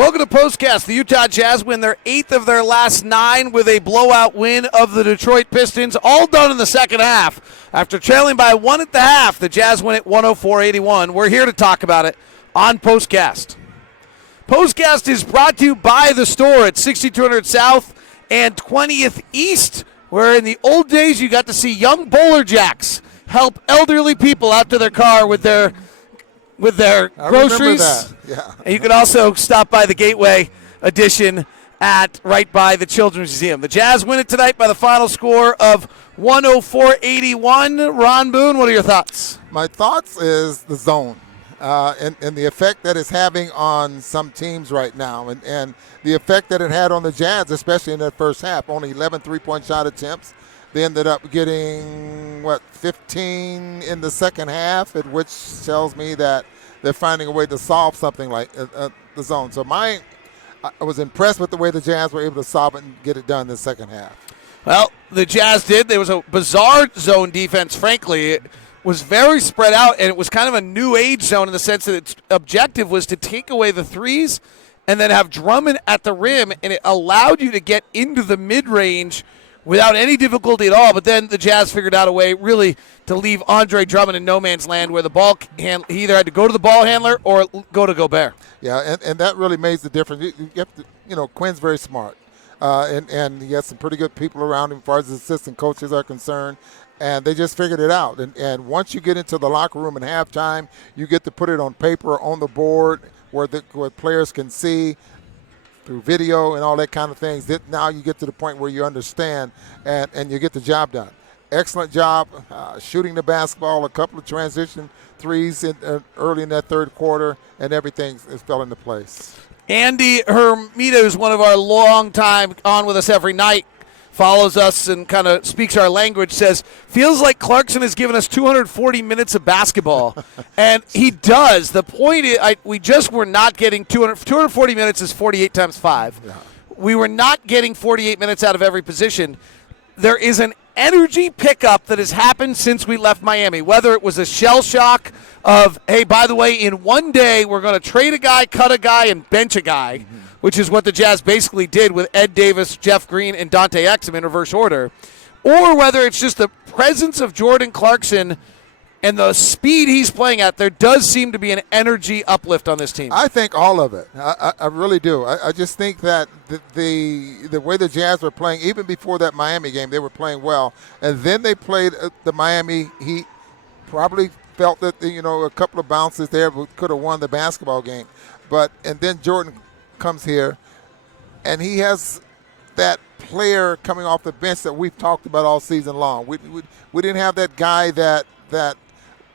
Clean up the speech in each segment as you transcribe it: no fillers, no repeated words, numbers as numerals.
Welcome to POSTCAST. The Utah Jazz win their 8th of their last 9 with a blowout win of the Detroit Pistons, all done in the second half. After trailing by 1 at the half, the Jazz win at 104-81. We're here to talk about it on POSTCAST. POSTCAST is brought to you by the store at 6200 South and 20th East, where in the old days you got to see young bowler jacks help elderly people out to their car with their groceries. Yeah. And you can also stop by the Gateway Edition at right by the Children's Museum. The Jazz win it tonight by the final score of 104-81. Ron Boone, what are your thoughts? My thoughts is the zone and the effect that it's having on some teams right now and the effect that it had on the Jazz, especially in that first half. Only 11 three-point shot attempts. They ended up getting, 15 in the second half, which tells me that they're finding a way to solve something like the zone. So I was impressed with the way the Jazz were able to solve it and get it done in the second half. Well, the Jazz did. There was a bizarre zone defense, frankly. It was very spread out, and it was kind of a new age zone in the sense that its objective was to take away the threes and then have Drummond at the rim, and it allowed you to get into the mid-range without any difficulty at all. But then the Jazz figured out a way really to leave Andre Drummond in no man's land where he either had to go to the ball handler or go to Gobert. Yeah, and that really made the difference. You have to, Quinn's very smart, and he has some pretty good people around him as far as his assistant coaches are concerned, and they just figured it out. And once you get into the locker room in halftime, you get to put it on paper, on the board, where players can see, through video and all that kind of things. Now you get to the point where you understand and you get the job done. Excellent job shooting the basketball, a couple of transition threes early in that third quarter, and everything fell into place. Andy Hermida is one of our long time on with us every night, follows us and kind of speaks our language, says, feels like Clarkson has given us 240 minutes of basketball. And he does. The point is, we just were not getting 240 minutes is 48 times 5. Yeah. We were not getting 48 minutes out of every position. There is an energy pickup that has happened since we left Miami, whether it was a shell shock of, hey, by the way, in one day we're going to trade a guy, cut a guy, and bench a guy, which is what the Jazz basically did with Ed Davis, Jeff Green, and Dante Exum in reverse order, or whether it's just the presence of Jordan Clarkson and the speed he's playing at. There does seem to be an energy uplift on this team. I think all of it. I really do. I just think that the way the Jazz were playing, even before that Miami game, they were playing well. And then they played the Miami Heat, probably felt that, a couple of bounces there could have won the basketball game. And then Jordan comes here, and he has that player coming off the bench that we've talked about all season long. We didn't have that guy that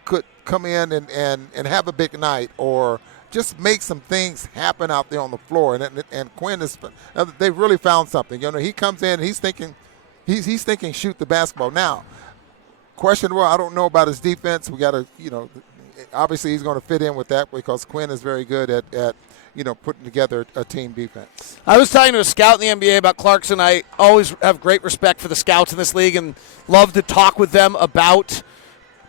could come in and have a big night or just make some things happen out there on the floor. And Quinn they've really found something. He comes in, he's thinking shoot the basketball. Now, questionable, I don't know about his defense. We got to, obviously he's going to fit in with that because Quinn is very good at putting together a team defense. I was talking to a scout in the NBA about Clarkson. I always have great respect for the scouts in this league and love to talk with them about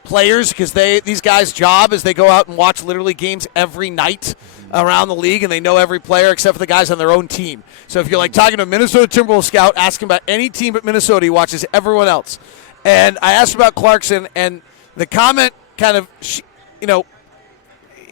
players because these guys' job is they go out and watch literally games every night around the league, and they know every player except for the guys on their own team. So if you're like talking to a Minnesota Timberwolves scout, ask him about any team but Minnesota, he watches everyone else. And I asked about Clarkson, and the comment kind of,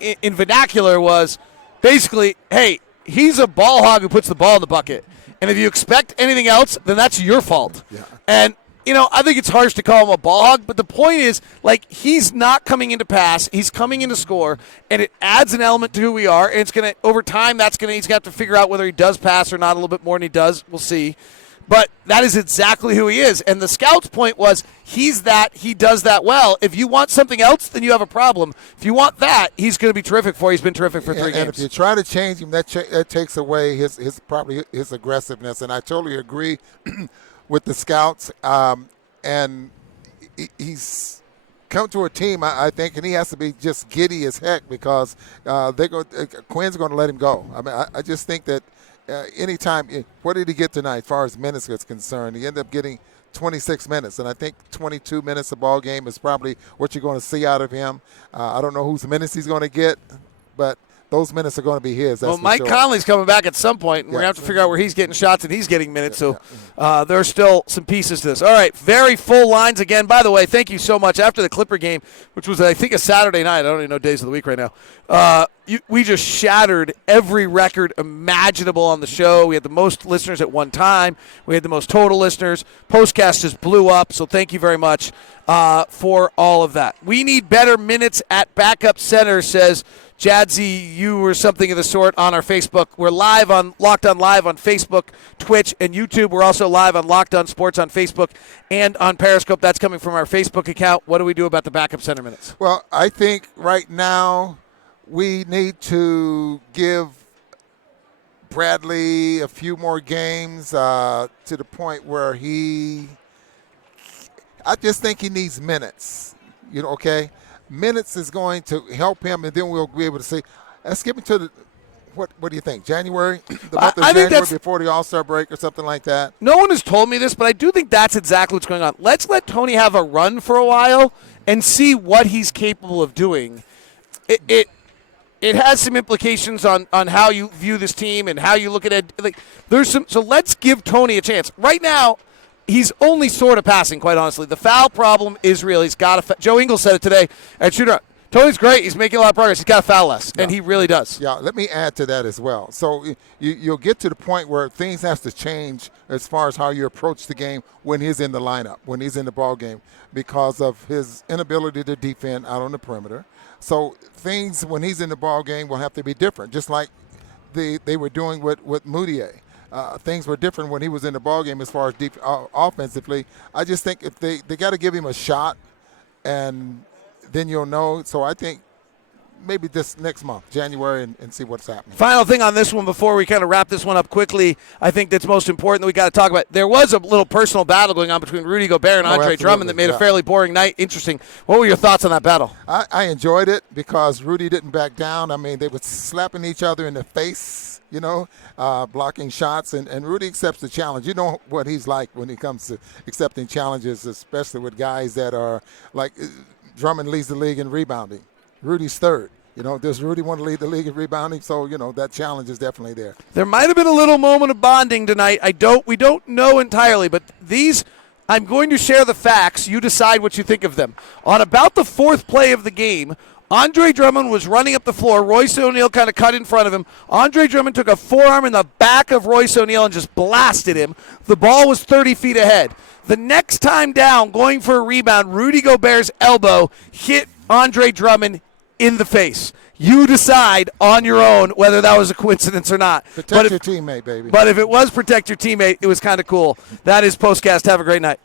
in vernacular was, basically, hey, he's a ball hog who puts the ball in the bucket. And if you expect anything else, then that's your fault. Yeah. And, I think it's harsh to call him a ball hog, but the point is, he's not coming in to pass. He's coming in to score, and it adds an element to who we are. And it's going to, over time, he's going to have to figure out whether he does pass or not a little bit more than he does. We'll see. But that is exactly who he is. And the scout's point was he does that well. If you want something else, then you have a problem. If you want that, he's going to be terrific for you. He's been terrific for 3 games. And if you try to change him, that takes away his aggressiveness. And I totally agree with the scouts. And he's come to a team, I think, and he has to be just giddy as heck because Quinn's going to let him go. I mean, I just think that anytime, what did he get tonight as far as minutes is concerned? He ended up getting 26 minutes, and I think 22 minutes a ball game is probably what you're going to see out of him. I don't know whose minutes he's going to get, but those minutes are going to be his. That's well, Mike sure. Conley's coming back at some point, and we're going to have to figure out where he's getting shots and he's getting minutes. So there's still some pieces to this. All right, very full lines again. By the way, thank you so much. After the Clipper game, which was, I think, a Saturday night. I don't even know days of the week right now. We just shattered every record imaginable on the show. We had the most listeners at one time. We had the most total listeners. Postcast just blew up, so thank you very much for all of that. We need better minutes at backup center, says Jadzy, you or something of the sort on our Facebook. We're live on Locked On Live on Facebook, Twitch, and YouTube. We're also live on Locked On Sports on Facebook and on Periscope. That's coming from our Facebook account. What do we do about the backup center minutes? Well, I think right now we need to give Bradley a few more games to the point where I just think he needs minutes. Okay? Minutes is going to help him, and then we'll be able to see. Let's skip into the what do you think? January? The month of January before the All-Star break or something like that? No one has told me this, but I do think that's exactly what's going on. Let's let Tony have a run for a while and see what he's capable of doing. It has some implications on how you view this team and how you look at it. So let's give Tony a chance. Right now, he's only sort of passing, quite honestly. The foul problem is real. He's got to. Joe Ingles said it today at Shooter. Tony's great. He's making a lot of progress. He's got to foul less, and he really does. Yeah, let me add to that as well. So you'll get to the point where things have to change as far as how you approach the game when he's in the lineup, when he's in the ball game, because of his inability to defend out on the perimeter. So things when he's in the ball game will have to be different, just like they were doing with Moutier. Things were different when he was in the ball game as far as offensively. I just think if they got to give him a shot, and then you'll know. So I think maybe this next month, January, and see what's happening. Final thing on this one before we kind of wrap this one up quickly, I think that's most important that we got to talk about. There was a little personal battle going on between Rudy Gobert and Andre Drummond that made a fairly boring night interesting. What were your thoughts on that battle? I enjoyed it because Rudy didn't back down. I mean, they were slapping each other in the face, blocking shots, and Rudy accepts the challenge. You know what he's like when it comes to accepting challenges, especially with guys that are like Drummond leads the league in rebounding. Rudy's third. Does Rudy want to lead the league in rebounding? So, that challenge is definitely there. There might have been a little moment of bonding tonight. We don't know entirely, but I'm going to share the facts. You decide what you think of them. On about the fourth play of the game, Andre Drummond was running up the floor. Royce O'Neal kind of cut in front of him. Andre Drummond took a forearm in the back of Royce O'Neal and just blasted him. The ball was 30 feet ahead. The next time down, going for a rebound, Rudy Gobert's elbow hit Andre Drummond in the face. You decide on your own whether that was a coincidence or not. Protect your teammate, baby. But if it was protect your teammate, it was kind of cool. That is Postcast. Have a great night.